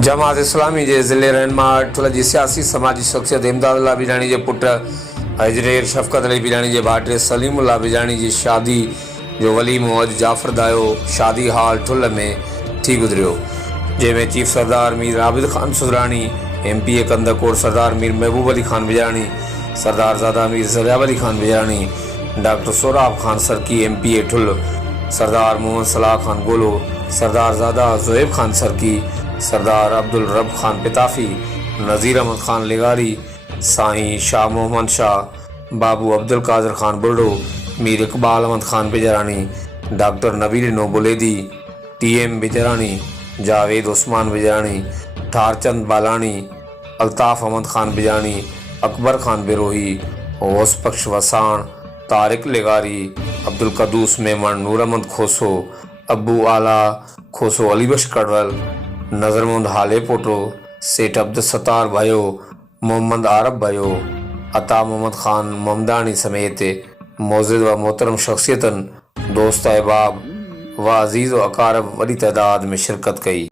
जमात इस्लामी जे ज़िले रहनुमा ठुल जी सियासी समाजी शख्सियत इमदादुल्लाह बिजाणी जे पुट हजरेर शफ़क़त अली बिजाणी जे भाइटे सलीमुल्लाह बिजाणी जी शादी जो वलीमो अॼु जाफ़र दायो शादी हाल ठुल में थी गुज़रियो, जंहिंमें चीफ सरदार मीर आबिद ख़ान सुदराणी, MP कंदकोट सरदार मीर महबूब अली ख़ान बिजाणी, सरदार ज़ादा मीर ज़रियाब अली ख़ान बिजाणी, डॉक्टर सोराब ख़ान सरकी MP ठुल, सरदार मोहम्मद सलाह ख़ान गोलो, सरदार ज़ादा ज़ुहैब ख़ान सरकी, सरदार अब्दुल रब ख़ान पिताफ़ी, नज़ीर अहमद ख़ान लिगारी, साईं शाह मोहम्मद शाह, बाबू अब्दुल कादिर ख़ान बुर्डो, मीर इकबाल अहमद ख़ान बिजरानी, डॉक्टर नबीर नो बुलेदी, TM बिजरानी, जावेद उस्मान बिजरानी, ठारचंद बालानी, अल्ताफ़ अहमद ख़ान बिजानी, अकबर ख़ान बिरोही, गौस बख्श वसाण, तारिक लिगारी, अब्दुल कदूस मेमन, नूर अहमद खोसो, अबू आला खोसो, अलीबख्श कड़वल, नज़रमंद हाले पोटो, सेठ अब्दुल सत्तार भयो, मोहम्मद आरब भयो, अता मोहम्मद ख़ान ममदानी समेत मौजूद व मोहतरम शख्सियतन दोस्त अहबाब व अजीज़ व अकारब वॾी तइदाद में शिरकत कई।